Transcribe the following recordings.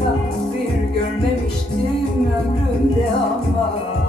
insan bir görmemiştim ömrümde ama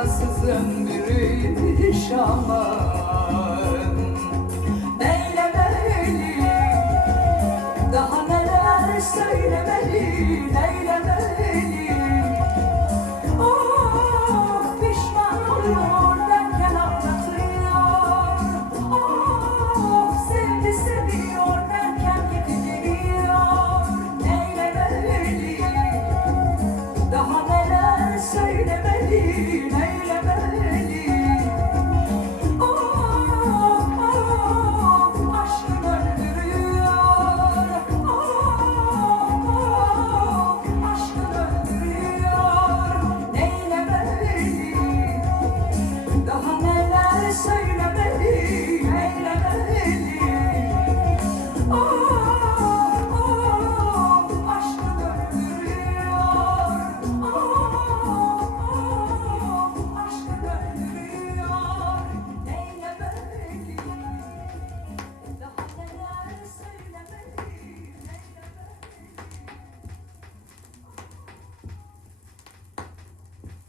parasızın biriydi inşallah.